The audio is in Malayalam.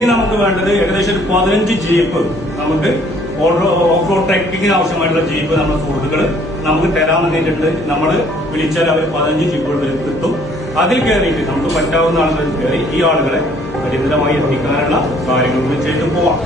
ഇനി നമുക്ക് വേണ്ടത് ഏകദേശം ഒരു 15 ജീപ്പ് നമുക്ക് ഓഫ് റോഡ് ട്രക്കിങ്ങിന് ആവശ്യമായിട്ടുള്ള ജീപ്പ് നമ്മുടെ സുഹൃത്തുക്കൾ നമുക്ക് തരാൻ വേണ്ടിയിട്ടുണ്ട്. നമ്മൾ വിളിച്ചാൽ അവർ 15 ജീപ്പുകൾ കിട്ടും. അതിൽ കയറിയിട്ട് നമുക്ക് പറ്റാവുന്ന ആളുകൾ കയറി ഈ ആളുകളെ അടിയന്തരമായി എത്തിക്കാനുള്ള കാര്യങ്ങൾ ചെയ്ത് പോവാം.